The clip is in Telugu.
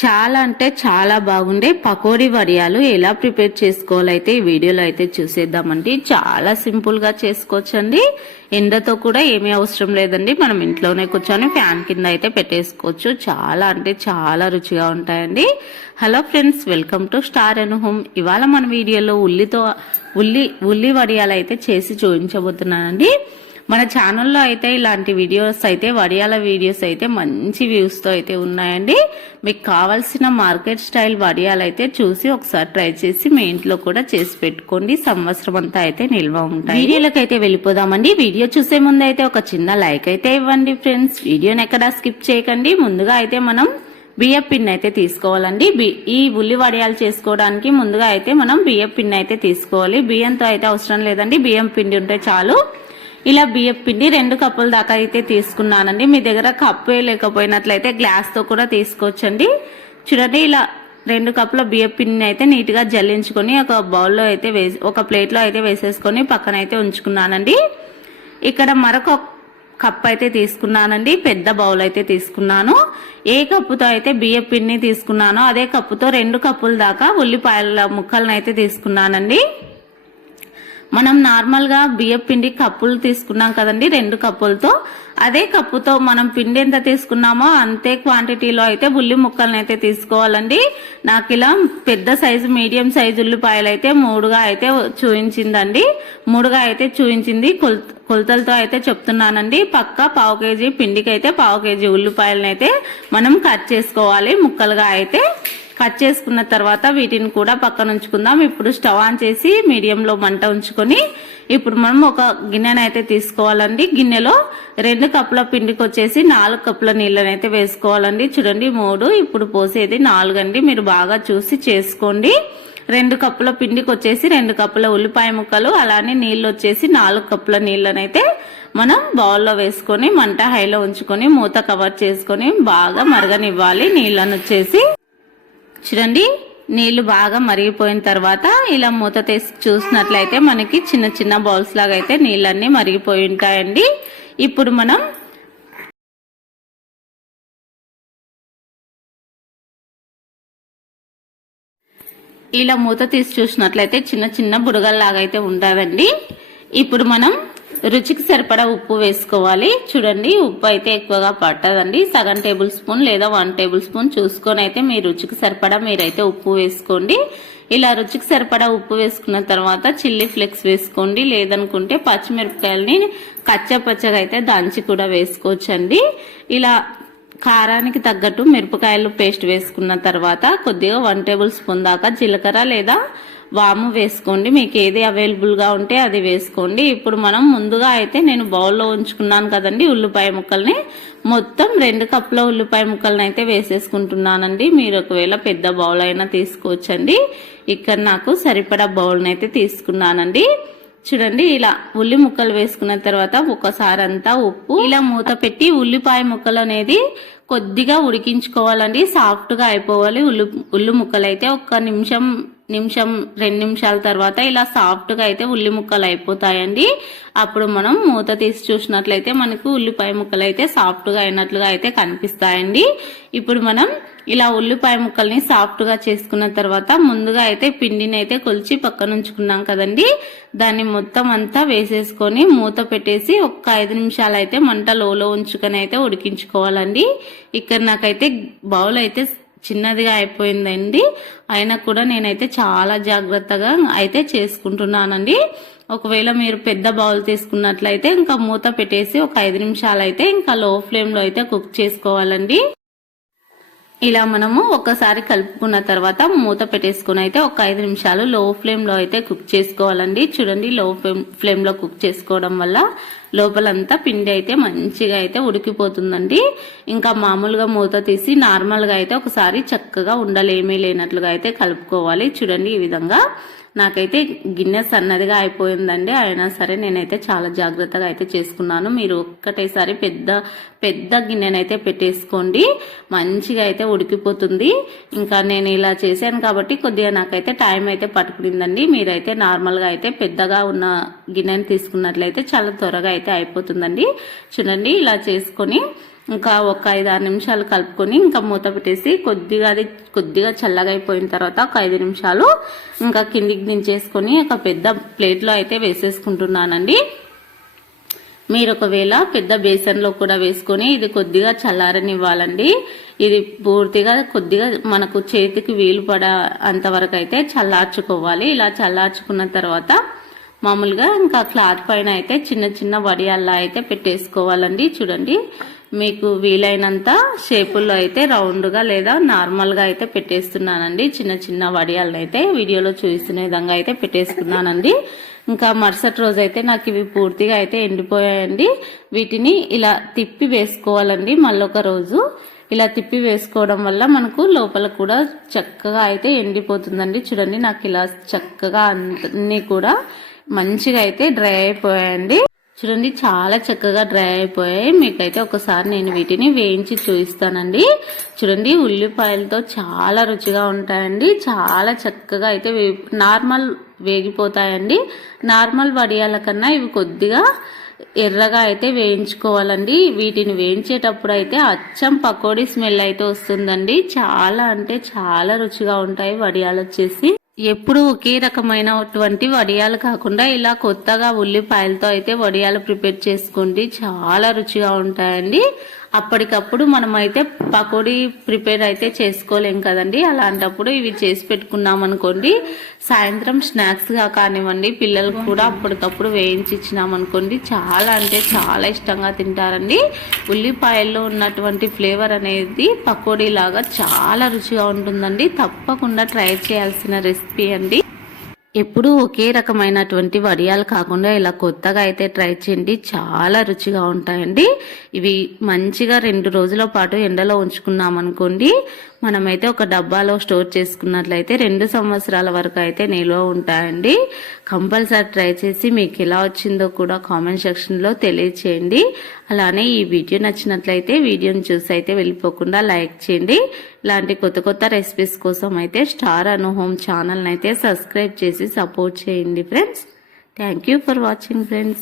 చాలా అంటే చాలా బాగుండే పకోడీ వడియాలు ఎలా ప్రిపేర్ చేసుకోవాలైతే ఈ వీడియోలో అయితే చూసేద్దామండి. చాలా సింపుల్గా చేసుకోవచ్చండి. ఎండతో కూడా ఏమీ అవసరం లేదండి. మనం ఇంట్లోనే కూర్చొని ఫ్యాన్ కింద అయితే పెట్టేసుకోవచ్చు. చాలా అంటే చాలా రుచిగా ఉంటాయండి. Hello friends welcome to star and home. ఇవాళ మన వీడియోలో ఉల్లితో ఉల్లి ఉల్లి వడియాలు అయితే చేసి చూపించబోతున్నానండి. మన ఛానల్లో అయితే ఇలాంటి వీడియోస్ అయితే వడియాల వీడియోస్ అయితే మంచి వ్యూస్తో అయితే ఉన్నాయండి. మీకు కావాల్సిన మార్కెట్ స్టైల్ వడియాలు అయితే చూసి ఒకసారి ట్రై చేసి మీ ఇంట్లో కూడా చేసి పెట్టుకోండి. సంవత్సరం అంతా అయితే నిల్వ ఉంటాయి. వీడియోలకు అయితే వెళ్ళిపోదామండి. వీడియో చూసే ముందు అయితే ఒక చిన్న లైక్ అయితే ఇవ్వండి ఫ్రెండ్స్ వీడియోని ఎక్కడ స్కిప్ చేయకండి. ముందుగా అయితే మనం బియ్యం పిన్ అయితే తీసుకోవాలండి. బి- ఈ ఉల్లి వడియాలు చేసుకోవడానికి ముందుగా అయితే మనం బియ్యం పిన్ అయితే తీసుకోవాలి. బియ్యంతో అయితే అవసరం లేదండి. బియ్యం పిండి ఉంటే చాలు. ఇలా బియ్యం పిండి రెండు కప్పుల దాకా అయితే తీసుకున్నానండి. మీ దగ్గర కప్పు లేకపోయినట్లయితే గ్లాస్తో కూడా తీసుకోవచ్చండి. చూడండి ఇలా రెండు కప్పుల బియ్యం పిండిని అయితే నీట్గా జల్లించుకొని ఒక బౌల్లో అయితే వేసి ఒక ప్లేట్లో అయితే వేసేసుకొని పక్కన అయితే ఉంచుకున్నానండి. ఇక్కడ మరొక కప్ అయితే తీసుకున్నానండి. పెద్ద బౌల్ అయితే తీసుకున్నాను. ఏ కప్పుతో అయితే బియ్యం పిండిని తీసుకున్నానో అదే కప్పుతో రెండు కప్పుల దాకా ఉల్లిపాయల ముక్కలను అయితే తీసుకున్నానండి. మనం నార్మల్గా బియ్యం పిండి కప్పులు తీసుకున్నాం కదండి రెండు కప్పులతో. అదే కప్పుతో మనం పిండి ఎంత తీసుకున్నామో అంతే క్వాంటిటీలో అయితే ఉల్లి ముక్కలను అయితే తీసుకోవాలండి. నాకు ఇలా పెద్ద సైజు మీడియం సైజు ఉల్లిపాయలు అయితే మూడుగా అయితే చూయించిందండి మూడుగా అయితే చూపించింది. కొల్- కొలతలతో అయితే చెప్తున్నానండి. పక్క పావు కేజీ పిండికి అయితే పావు కేజీ ఉల్లిపాయలను అయితే మనం కట్ చేసుకోవాలి ముక్కలుగా అయితే. కట్ చేసుకున్న తర్వాత వీటిని కూడా పక్కన ఉంచుకుందాం ఇప్పుడు స్టవ్ ఆన్ చేసి మీడియంలో మంట ఉంచుకొని ఇప్పుడు మనం ఒక గిన్నెనైతే తీసుకోవాలండి. గిన్నెలో రెండు కప్పుల పిండికి వచ్చేసి నాలుగు కప్పుల నీళ్ళనైతే వేసుకోవాలండి. చూడండి మూడు ఇప్పుడు పోసేది నాలుగు అండి మీరు బాగా చూసి చేసుకోండి. రెండు కప్పుల పిండికి వచ్చేసి రెండు కప్పుల ఉల్లిపాయ ముక్కలు అలానే నీళ్ళు వచ్చేసి నాలుగు కప్పుల నీళ్ళనైతే మనం బౌల్లో వేసుకొని మంట హైలో ఉంచుకొని మూత కవర్ చేసుకొని బాగా మరగనివ్వాలి. నీళ్ళను వచ్చేసి చూడండి నీళ్ళు బాగా మరిగిపోయిన తర్వాత ఇలా మూత తీసి చూసినట్లయితే మనకి చిన్న చిన్న బౌల్స్ లాగా అయితే నీళ్ళన్నీ మరిగిపోయి ఉంటాయండి. ఇప్పుడు మనం ఇలా మూత తీసి చూసినట్లయితే చిన్న చిన్న బుడగల్లాగా అయితే ఉంటుందండి. ఇప్పుడు మనం రుచికి సరిపడా ఉప్పు వేసుకోవాలి. చూడండి ఉప్పు అయితే ఎక్కువగా పట్టదండి. సగం టేబుల్ స్పూన్ లేదా వన్ టేబుల్ స్పూన్ చూసుకొని అయితే మీ రుచికి సరిపడా మీరైతే ఉప్పు వేసుకోండి. ఇలా రుచికి సరిపడా ఉప్పు వేసుకున్న తర్వాత చిల్లీ ఫ్లేక్స్ వేసుకోండి. లేదనుకుంటే పచ్చిమిరపకాయలని కచ్చా పచ్చగా అయితే దంచి కూడా వేసుకోవచ్చండి. ఇలా కారానికి తగ్గట్టు మిరపకాయలు పేస్ట్ వేసుకున్న తర్వాత కొద్దిగా వన్ టేబుల్ స్పూన్ దాకా జీలకర్ర లేదా వాము వేసుకోండి. మీకు ఏది అవైలబుల్గా ఉంటే అది వేసుకోండి. ఇప్పుడు మనం ముందుగా అయితే నేను బౌల్లో ఉంచుకున్నాను కదండి ఉల్లిపాయ ముక్కల్ని. మొత్తం రెండు కప్పుల ఉల్లిపాయ ముక్కలను అయితే వేసేసుకుంటున్నానండి. మీరు ఒకవేళ పెద్ద బౌల్ అయినా తీసుకోవచ్చండి. ఇక్కడ నాకు సరిపడా బౌల్ని అయితే తీసుకున్నానండి. చూడండి ఇలా ఉల్లి ముక్కలు వేసుకున్న తర్వాత ఒకసారి అంతా ఉప్పు ఇలా మూత పెట్టి ఉల్లిపాయ ముక్కలు అనేది కొద్దిగా ఉడికించుకోవాలండి. సాఫ్ట్గా అయిపోవాలి ఉల్లి ఉల్లి ముక్కలు అయితే ఒక్క నిమిషం నిమిషం రెండు నిమిషాల తర్వాత ఇలా సాఫ్ట్గా అయితే ఉల్లి ముక్కలు అయిపోతాయండి. అప్పుడు మనం మూత తీసి చూసినట్లయితే మనకు ఉల్లిపాయ ముక్కలు అయితే సాఫ్ట్గా అయినట్లుగా అయితే కనిపిస్తాయండి. ఇప్పుడు మనం ఇలా ఉల్లిపాయ ముక్కల్ని సాఫ్ట్గా చేసుకున్న తర్వాత ముందుగా అయితే పిండిని అయితే కొలిచి పక్కన ఉంచుకున్నాం కదండి. దాన్ని మొత్తం అంతా వేసేసుకొని మూత పెట్టేసి ఒక్క ఐదు నిమిషాలు అయితే మంట లోలో ఉంచుకొని అయితే ఉడికించుకోవాలండి. ఇక్కడ నాకైతే బౌల్ అయితే చిన్నదిగా అయిపోయిందండి. అయినా కూడా నేనైతే చాలా జాగ్రత్తగా అయితే చేసుకుంటున్నానండి. ఒకవేళ మీరు పెద్ద బౌల్ తీసుకున్నట్లయితే ఇంకా మూత పెట్టేసి ఒక ఐదు నిమిషాలు అయితే ఇంకా లో ఫ్లేమ్లో అయితే కుక్ చేసుకోవాలండి. ఇలా మనము ఒకసారి కలుపుకున్న తర్వాత మూత పెట్టేసుకుని అయితే ఒక ఐదు నిమిషాలు లో ఫ్లేమ్లో అయితే కుక్ చేసుకోవాలండి. చూడండి లో ఫ్లేమ్ ఫ్లేమ్లో కుక్ చేసుకోవడం వల్ల లోపలంతా పిండి అయితే మంచిగా అయితే ఉడికిపోతుందండి. ఇంకా మామూలుగా మూత తీసి నార్మల్గా అయితే ఒకసారి చక్కగా ఉండలేమీ లేనట్లుగా అయితే కలుపుకోవాలి. చూడండి ఈ విధంగా. నాకైతే గిన్నె సన్నదిగా అయిపోయిందండి. అయినా సరే నేనైతే చాలా జాగ్రత్తగా అయితే చేసుకున్నాను. మీరు ఒక్కటేసారి పెద్ద పెద్ద గిన్నెనైతే పెట్టేసుకోండి. మంచిగా అయితే ఉడికిపోతుంది. ఇంకా నేను ఇలా చేశాను కాబట్టి కొద్దిగా నాకైతే టైం అయితే పట్టుకునిందండి. మీరైతే నార్మల్గా అయితే పెద్దగా ఉన్న గిన్నెని తీసుకున్నట్లయితే చాలా త్వరగా అయితే అయిపోతుందండి. చూడండి ఇలా చేసుకొని ఇంకా ఒక ఐదు ఆరు నిమిషాలు కలుపుకొని ఇంకా మూత పెట్టేసి కొద్దిగా అది కొద్దిగా చల్లగా అయిపోయిన తర్వాత ఒక ఐదు నిమిషాలు ఇంకా కిందికి దించేసుకొని ఒక పెద్ద ప్లేట్లో అయితే వేసేసుకుంటున్నానండి. మీరు ఒకవేళ పెద్ద బేసన్లో కూడా వేసుకొని ఇది కొద్దిగా చల్లారనివ్వాలండి. ఇది పూర్తిగా కొద్దిగా మనకు చేతికి వీలు పడ అంతవరకు అయితే చల్లార్చుకోవాలి. ఇలా చల్లార్చుకున్న తర్వాత మామూలుగా ఇంకా క్లాత్ పైన అయితే చిన్న చిన్న వడియాల్లా అయితే పెట్టేసుకోవాలండి. చూడండి. మీకు వీలైనంత షేపుల్లో అయితే రౌండ్గా లేదా నార్మల్గా అయితే పెట్టేస్తున్నానండి. చిన్న చిన్న వడియాలను అయితే వీడియోలో చూస్తున్న విధంగా అయితే పెట్టేసుకున్నానండి. ఇంకా మరుసటి రోజు అయితే నాకు ఇవి పూర్తిగా అయితే ఎండిపోయాయండి. వీటిని ఇలా తిప్పి వేసుకోవాలండి మళ్ళొక రోజు. ఇలా తిప్పి వేసుకోవడం వల్ల మనకు లోపల కూడా చక్కగా అయితే ఎండిపోతుందండి. చూడండి నాకు ఇలా చక్కగా అన్నీ కూడా మంచిగా అయితే డ్రై అయిపోయాయండి. చూడండి చాలా చక్కగా డ్రై అయిపోయాయి. మీకైతే ఒకసారి నేను వీటిని వేయించి చూపిస్తానండి. చూడండి ఉల్లిపాయలతో చాలా రుచిగా ఉంటాయండి. చాలా చక్కగా అయితే నార్మల్ వేగిపోతాయండి. నార్మల్ వడియాల కన్నా ఇవి కొద్దిగా ఎర్రగా అయితే వేయించుకోవాలండి. వీటిని వేయించేటప్పుడు అయితే అచ్చం పకోడీ స్మెల్ అయితే వస్తుందండి. చాలా అంటే చాలా రుచిగా ఉంటాయి వడియాలు వచ్చేసి. ఎప్పుడు ఒకే రకమైనటువంటి వడియాలు కాకుండా ఇలా కొత్తగా ఉల్లిపాయలతో అయితే వడియాలు ప్రిపేర్ చేసుకోండి. చాలా రుచిగా ఉంటాయండి. అప్పటికప్పుడు మనమైతే పకోడీ ప్రిపేర్ అయితే చేసుకోలేం కదండి. అలాంటప్పుడు ఇవి చేసి పెట్టుకున్నాం అనుకోండి సాయంత్రం స్నాక్స్గా కానివ్వండి పిల్లలకు కూడా అప్పటికప్పుడు వేయించి ఇచ్చినామనుకోండి చాలా అంటే చాలా ఇష్టంగా తింటారండి. ఉల్లిపాయల్లో ఉన్నటువంటి ఫ్లేవర్ అనేది పకోడీ లాగా చాలా రుచిగా ఉంటుందండి. తప్పకుండా ట్రై చేయాల్సిన రెసిపీ అండి. ఎప్పుడూ ఒకే రకమైనటువంటి వడియాలు కాకుండా ఇలా కొత్తగా అయితే ట్రై చేయండి. చాలా రుచిగా ఉంటాయండి. ఇవి మంచిగా రెండు రోజుల పాటు ఎండలో ఉంచుకున్నాం అనుకోండి మనమైతే ఒక డబ్బాలో స్టోర్ చేసుకున్నట్లయితే రెండు సంవత్సరాల వరకు అయితే నిల్వ ఉంటాయండి. కంపల్సరీ ట్రై చేసి మీకు ఎలా వచ్చిందో కూడా కామెంట్ సెక్షన్లో తెలియచేయండి. అలానే ఈ వీడియో నచ్చినట్లయితే వీడియోని చూసి అయితే వెళ్ళిపోకుండా లైక్ చేయండి. ఇలాంటి కొత్త కొత్త రెసిపీస్ కోసం అయితే స్టార్ అను హోమ్ ఛానల్ని అయితే సబ్స్క్రైబ్ చేసి చేసి సపోర్ట్ చేయండి friends. Thank you for watching friends